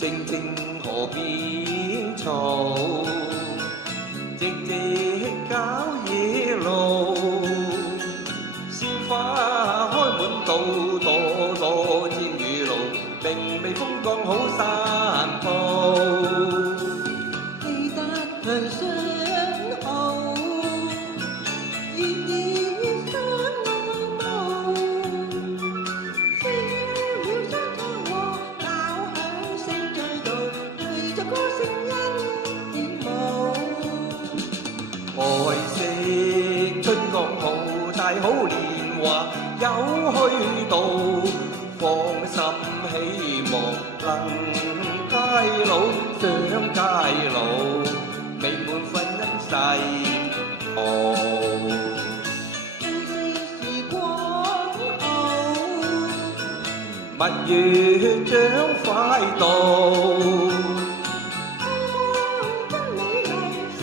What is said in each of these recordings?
靜靜河邊草，寂寂郊野路，鮮花開滿道，朵朵沾雨露，明媚風光好散步。記得向相好，願意相愛慕，燒了雙窗和鬧響聲醉道，隨着歌聲因演舞。愛惜春光好，大好年華有去到，放心希望能偕老，想偕老，美滿婚姻世途。珍惜時光好，蜜月將快到，香港真美麗，手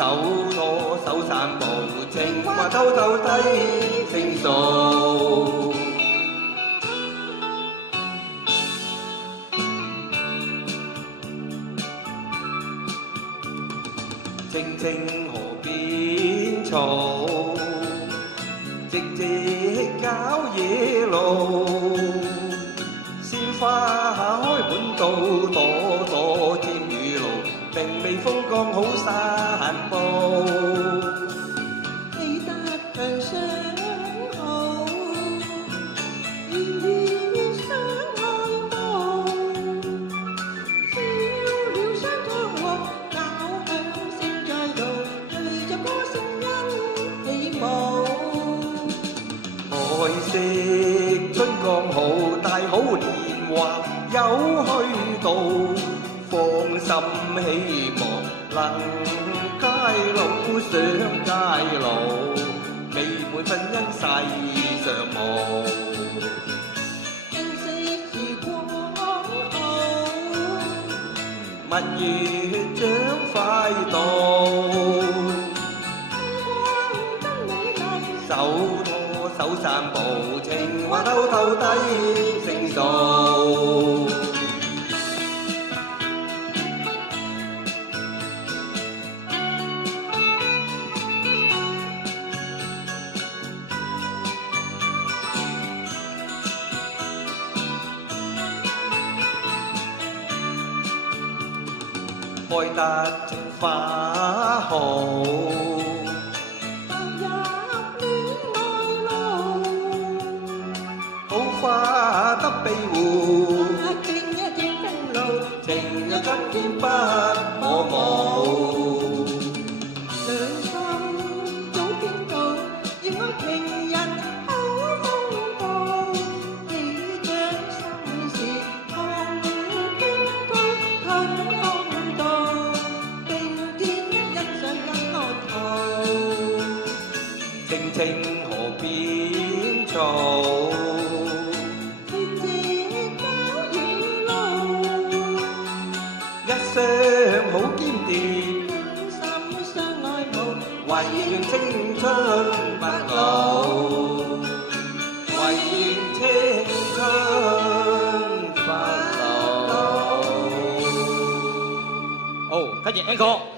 拖手散步，情話偷偷低聲訴。靜靜河邊草，寂寂郊野路，鮮花開滿道，朵朵沾雨露，明媚風光好散步。記得向相好，願意相愛慕，燒了雙窗和鬧響聲在道，隨着歌聲因起舞。愛惜春光好，大好年華有去到，放心希望能偕老，想偕老，美滿婚姻世上無。珍惜時光好，蜜月將快到，香港真美麗，手拖手散步，情話偷偷低聲訴。開得情花好，踏入戀愛路，好花得庇護，傾一傾風路，情有今天不可無。兩心早傾到，要愛情人好風暴，幾張心事看驚高，吞空道，並肩欣賞緊樂圖。靜靜河邊草，寂寂郊野路，一雙好堅定，心相愛慕，唯願青春不老，唯願青春不老。好，跟住 encore。